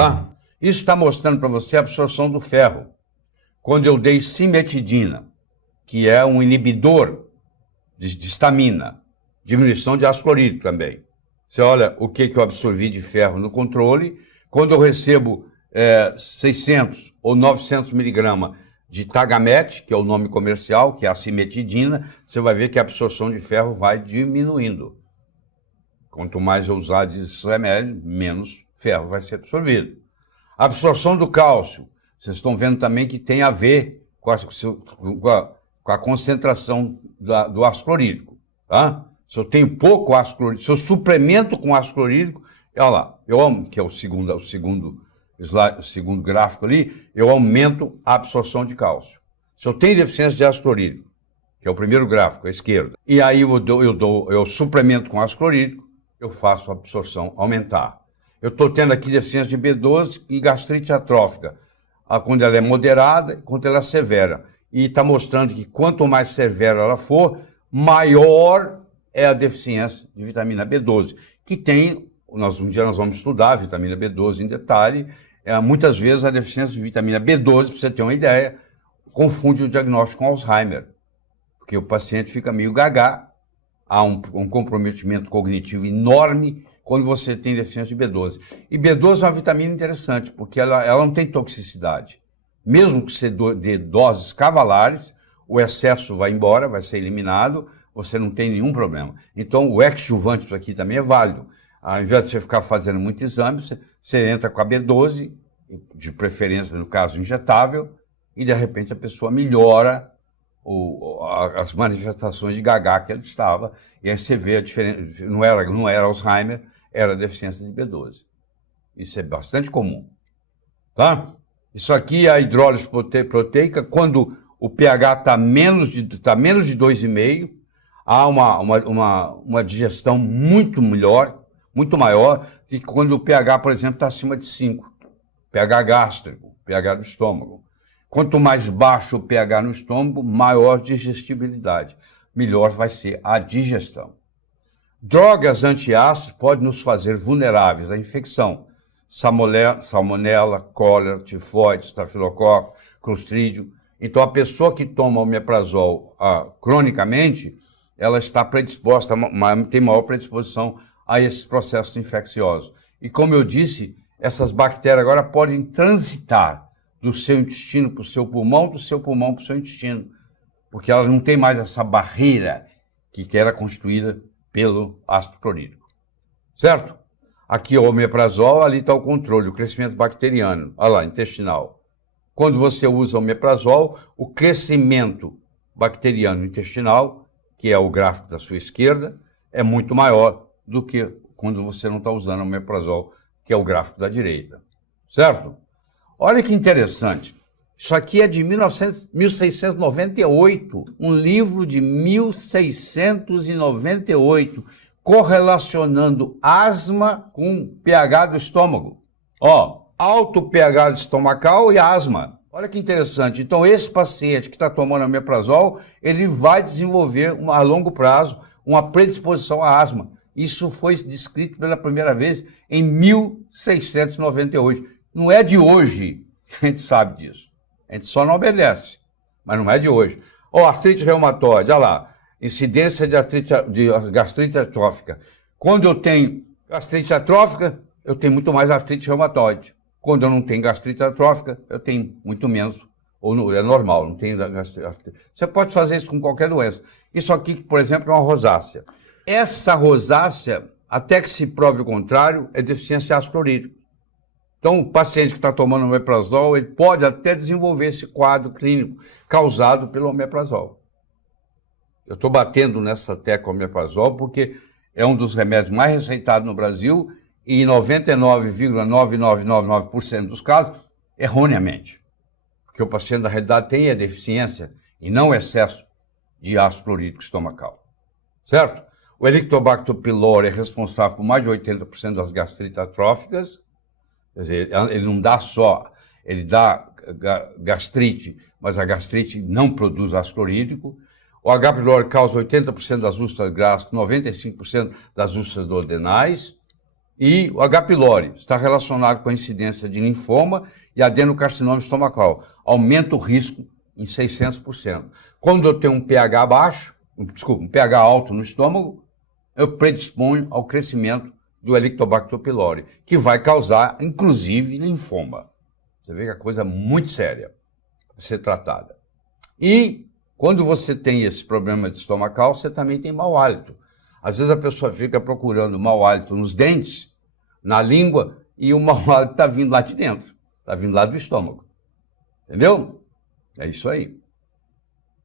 tá? Isso está mostrando para você a absorção do ferro. Quando eu dei cimetidina, que é um inibidor de estamina, diminuição de ácido clorídrico também. Você olha o que eu absorvi de ferro no controle. Quando eu recebo 600 ou 900 miligramas de Tagamet, que é o nome comercial, que é a cimetidina, você vai ver que a absorção de ferro vai diminuindo. Quanto mais eu usar desses remédios, menos ferro vai ser absorvido. A absorção do cálcio, vocês estão vendo também que tem a ver com a concentração do ácido clorídrico. Tá? Se eu tenho pouco ácido clorídrico, se eu suplemento com ácido clorídrico, olha lá, eu amo, que é o segundo gráfico ali, eu aumento a absorção de cálcio. Se eu tenho deficiência de ácido clorídrico, que é o primeiro gráfico, à esquerda, e aí eu suplemento com ácido clorídrico, eu faço a absorção aumentar. Eu estou tendo aqui deficiência de B12 e gastrite atrófica, quando ela é moderada e quando ela é severa. E está mostrando que quanto mais severa ela for, maior é a deficiência de vitamina B12, que tem, um dia nós vamos estudar a vitamina B12 em detalhe. Muitas vezes a deficiência de vitamina B12, para você ter uma ideia, confunde o diagnóstico com Alzheimer, porque o paciente fica meio gaga, há um comprometimento cognitivo enorme quando você tem deficiência de B12. E B12 é uma vitamina interessante, porque ela não tem toxicidade. Mesmo que você dê doses cavalares, o excesso vai embora, vai ser eliminado, você não tem nenhum problema. Então, o exjuvante isso aqui também é válido. Ao invés de você ficar fazendo muito exame, você entra com a B12, de preferência, no caso, injetável, e de repente a pessoa melhora as manifestações de gaga que ela estava, e aí você vê a diferença, não era Alzheimer, era deficiência de B12. Isso é bastante comum, tá? Isso aqui é a hidrólise proteica, quando o pH está menos de 2,5, há uma digestão muito melhor, muito maior, do que quando o pH, por exemplo, está acima de 5. pH gástrico, pH do estômago. Quanto mais baixo o pH no estômago, maior digestibilidade. Melhor vai ser a digestão. Drogas antiácidos podem nos fazer vulneráveis à infecção. Salmonela, cólera, tifoide, estafilococo, clostrídio. Então, a pessoa que toma omeprazol cronicamente, ela está predisposta, tem maior predisposição a esses processos infecciosos. E como eu disse, essas bactérias agora podem transitar do seu intestino para o seu pulmão, do seu pulmão para o seu intestino, porque ela não tem mais essa barreira que era constituída pelo ácido clorídrico. Certo? Aqui é o omeprazol, ali está o controle, o crescimento bacteriano, olha lá, intestinal. Quando você usa o omeprazol, o crescimento bacteriano intestinal, que é o gráfico da sua esquerda, é muito maior do que quando você não está usando o omeprazol, que é o gráfico da direita. Certo? Olha que interessante. Isso aqui é de 1698, um livro de 1698, correlacionando asma com pH do estômago. Ó, alto pH estomacal e asma. Olha que interessante. Então, esse paciente que está tomando omeprazol, ele vai desenvolver, a longo prazo, uma predisposição à asma. Isso foi descrito pela primeira vez em 1698. Não é de hoje, a gente sabe disso. A gente só não obedece, mas não é de hoje. Ó, artrite reumatoide, olha lá. Incidência de gastrite atrófica. Quando eu tenho gastrite atrófica, eu tenho muito mais artrite reumatoide. Quando eu não tenho gastrite atrófica, eu tenho muito menos, ou é normal, não tem gastrite. Você pode fazer isso com qualquer doença. Isso aqui, por exemplo, é uma rosácea. Essa rosácea, até que se prove o contrário, é deficiência de ácido clorídrico. Então, o paciente que está tomando omeprazol, ele pode até desenvolver esse quadro clínico causado pelo omeprazol. Eu estou batendo nessa tecla omeprazol porque é um dos remédios mais receitados no Brasil e em 99,9999% dos casos, erroneamente. Porque o paciente, na realidade, tem a deficiência e não o excesso de ácido clorídrico estomacal. Certo? O Helicobacter pylori é responsável por mais de 80% das gastrites atróficas. Quer dizer, ele não dá só, ele dá gastrite, mas a gastrite não produz ácido clorídrico. O H. pylori causa 80% das úlceras gástricas, 95% das úlceras duodenais. E o H. pylori está relacionado com a incidência de linfoma e adenocarcinoma estomacal. Aumenta o risco em 600%. Quando eu tenho um pH baixo, um pH alto no estômago, eu predisponho ao crescimento do Helicobacter pylori, que vai causar, inclusive, linfoma. Você vê que a coisa é muito séria a ser tratada. E quando você tem esse problema de estomacal, você também tem mau hálito. Às vezes a pessoa fica procurando mau hálito nos dentes, na língua, e o mau hálito está vindo lá de dentro, está vindo lá do estômago. Entendeu? É isso aí.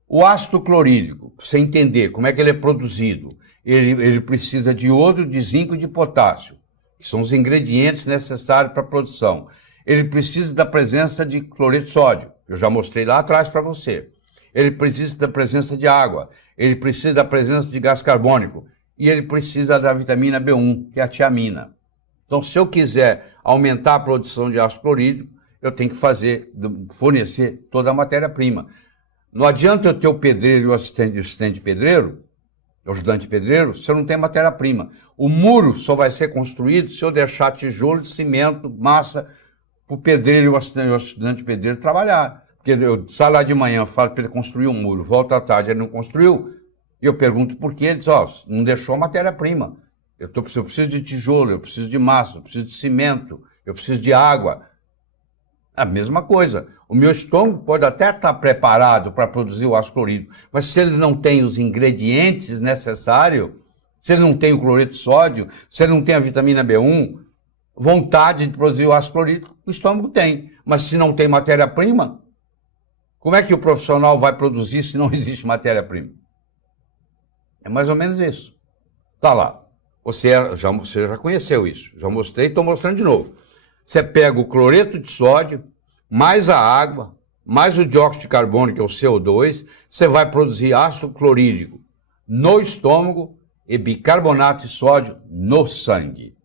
O ácido clorídrico, para você entender como é que ele é produzido, ele precisa de iodo, de zinco e de potássio, que são os ingredientes necessários para a produção. Ele precisa da presença de cloreto de sódio, que eu já mostrei lá atrás para você. Ele precisa da presença de água, ele precisa da presença de gás carbônico e ele precisa da vitamina B1, que é a tiamina. Então, se eu quiser aumentar a produção de ácido clorídrico, eu tenho que fornecer toda a matéria-prima. Não adianta eu ter o pedreiro e o assistente pedreiro, o ajudante pedreiro, se eu não tenho matéria-prima. O muro só vai ser construído se eu deixar tijolo, cimento, massa para o pedreiro e o ajudante pedreiro trabalhar. Porque eu saio lá de manhã, falo para ele construir um muro, volta à tarde, ele não construiu, e eu pergunto por quê, ele diz, não deixou matéria-prima. Eu preciso de tijolo, eu preciso de massa, eu preciso de cimento, eu preciso de água. A mesma coisa. O meu estômago pode até estar preparado para produzir o ácido clorídrico, mas se ele não tem os ingredientes necessários, se ele não tem o cloreto de sódio, se ele não tem a vitamina B1, vontade de produzir o ácido clorídrico, o estômago tem. Mas se não tem matéria-prima, como é que o profissional vai produzir se não existe matéria-prima? É mais ou menos isso. Tá lá. Você já conheceu isso. Já mostrei e estou mostrando de novo. Você pega o cloreto de sódio, mais a água, mais o dióxido de carbono, que é o CO2, você vai produzir ácido clorídrico no estômago e bicarbonato de sódio no sangue.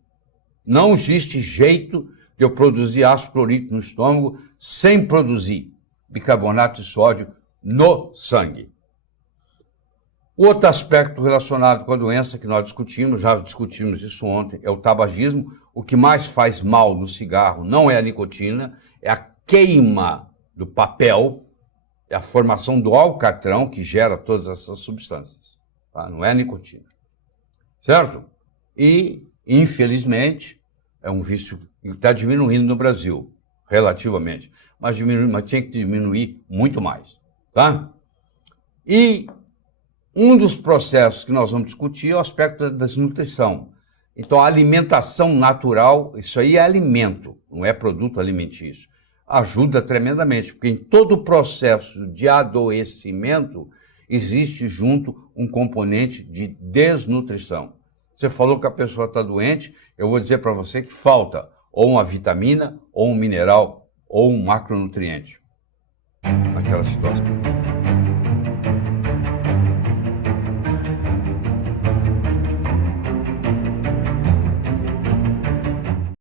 Não existe jeito de eu produzir ácido clorídrico no estômago sem produzir bicarbonato de sódio no sangue. Outro aspecto relacionado com a doença que nós discutimos, já discutimos isso ontem, é o tabagismo. O que mais faz mal no cigarro não é a nicotina, é a queima do papel, é a formação do alcatrão que gera todas essas substâncias. Tá? Não é a nicotina. Certo? E, infelizmente, é um vício que está diminuindo no Brasil, relativamente. Mas tinha que diminuir muito mais. Tá? E um dos processos que nós vamos discutir é o aspecto da desnutrição. Então, a alimentação natural, isso aí é alimento, não é produto alimentício. Ajuda tremendamente, porque em todo o processo de adoecimento existe junto um componente de desnutrição. Você falou que a pessoa está doente, eu vou dizer para você que falta ou uma vitamina, ou um mineral, ou um macronutriente naquela situação.